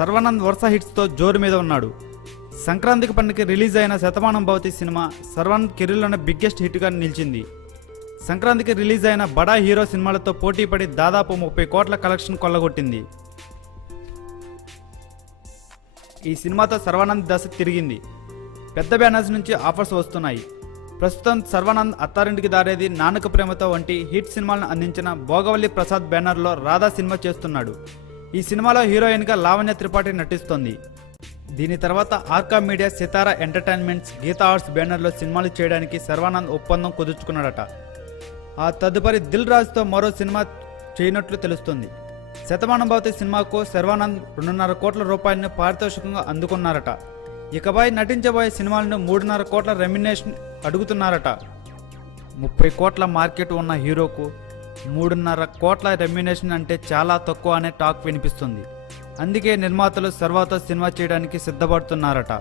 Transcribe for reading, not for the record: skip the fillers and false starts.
శర్వానంద్ వరుస హిట్స్తో జోరు మీద ఉన్నాడు. సంక్రాంతికి పండుగకి రిలీజ్ అయిన శతమానం భవతి సినిమా శర్వానంద్ కెరీర్లోనే బిగ్గెస్ట్ హిట్గా నిలిచింది. సంక్రాంతికి రిలీజ్ అయిన బడా హీరో సినిమాలతో పోటీపడి దాదాపు 30 కోట్ల కలెక్షన్ కొల్లగొట్టింది. ఈ సినిమాతో శర్వానంద్ దశ తిరిగింది. పెద్ద బ్యానర్స్ నుంచి ఆఫర్స్ వస్తున్నాయి. ప్రస్తుతం శర్వానంద్ అత్తారింటికి దారేది, నాన్నక ప్రేమతో వంటి హిట్ సినిమాలను అందించిన భోగవల్లి ప్రసాద్ బ్యానర్లో రాధా సినిమా చేస్తున్నాడు. ఈ సినిమాలో హీరోయిన్గా లావణ్య త్రిపాఠి నటిస్తోంది. దీని తర్వాత ఆర్కా మీడియా, సితారా ఎంటర్టైన్మెంట్స్, గీతా ఆర్ట్స్ బ్యానర్లో సినిమాలు చేయడానికి శర్వానంద్ ఒప్పందం కుదుర్చుకున్నాడట. ఆ తదుపరి దిల్ రాజుతో మరో సినిమా చేయనట్లు తెలుస్తుంది. శతమానం భవతి సినిమాకు శర్వానంద్ 2.5 కోట్ల రూపాయలను పారితోషికంగా అందుకున్నారట. ఇకపై నటించబోయే సినిమాలను 3.5 కోట్ల రెమ్యునేషన్ అడుగుతున్నారట. 30 కోట్ల మార్కెట్ ఉన్న హీరోకు 3.5 కోట్ల రెమ్యునేషన్ అంటే చాలా తక్కువ అనే టాక్ వినిపిస్తుంది. అందుకే నిర్మాతలు శర్వాతో సినిమా చేయడానికి సిద్ధపడుతున్నారట.